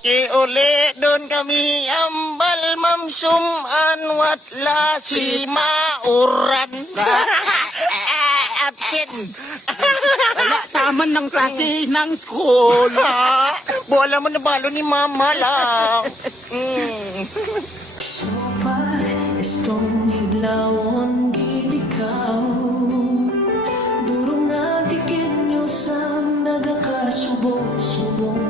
Okay, uli, doon kami ambal mamsuman watla si mauran. Absent. Wala, taman ng klase ng school. Ha? Bola mo na balo ni mama lang. Sumar, estong hidlawang gilikaw. Durong na tikinyo sa nagakasubong-subong.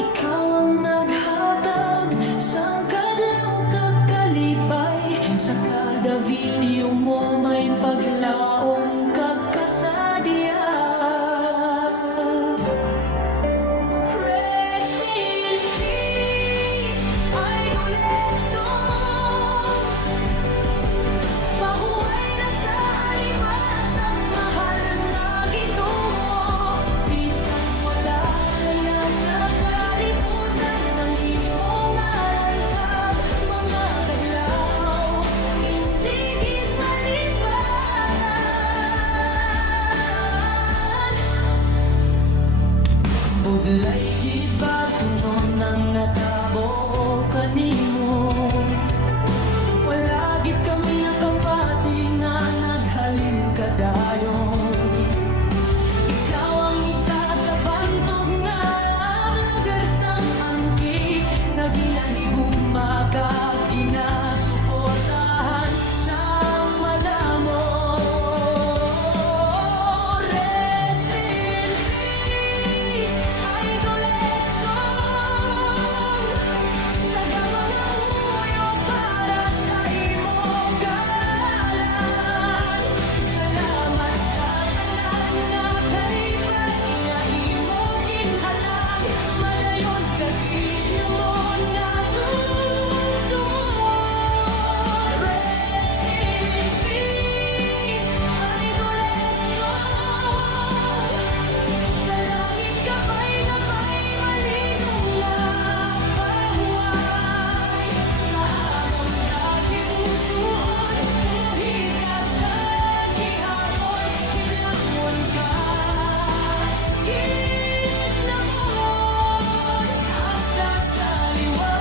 Ikaw ang naghatag sa kadlaw kakalipay. Sa kada video mo may paglaong kakasadya. Rest in peace, Idol Eston. Mahuway na sa liwas ang mahal na Ginoo. Bisang wala ka na sa kalimutan ng iyong alantag. Mga kadlaw, hindi kita liparan. Budlay iba tunon ng natabo kanimo. Wala gid kami nakapati nga naghalin kadayon. Ikaw ang isa sa bantog nga nagarsang angki nga ginahigugma ginasuportahan sa madamo. Rest in peace, Idol Eston. Sa gamang huyo para sa imong karalan. Salamat sa tanan nga kalipay nga imong ginhalang. Madayon kagid mo natutun. Rest in peace, Idol Eston. Sa langit ka ba'y na may malinong na pahuway. Sa among nagimusuon, buhi ka sa gihapon. Gidlamon ka, gidlamon, hasta sa liwan.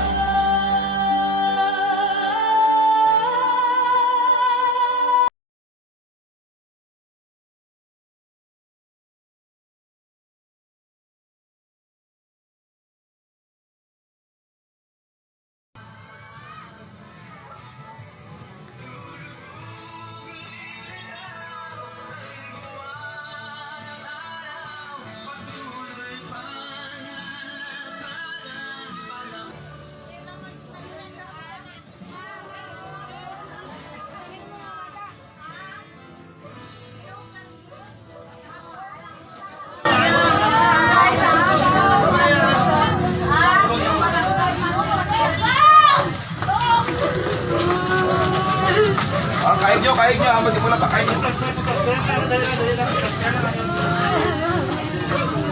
Kain nyo. Masih mula pa, kain nyo.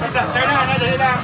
Plaster na, dali lang.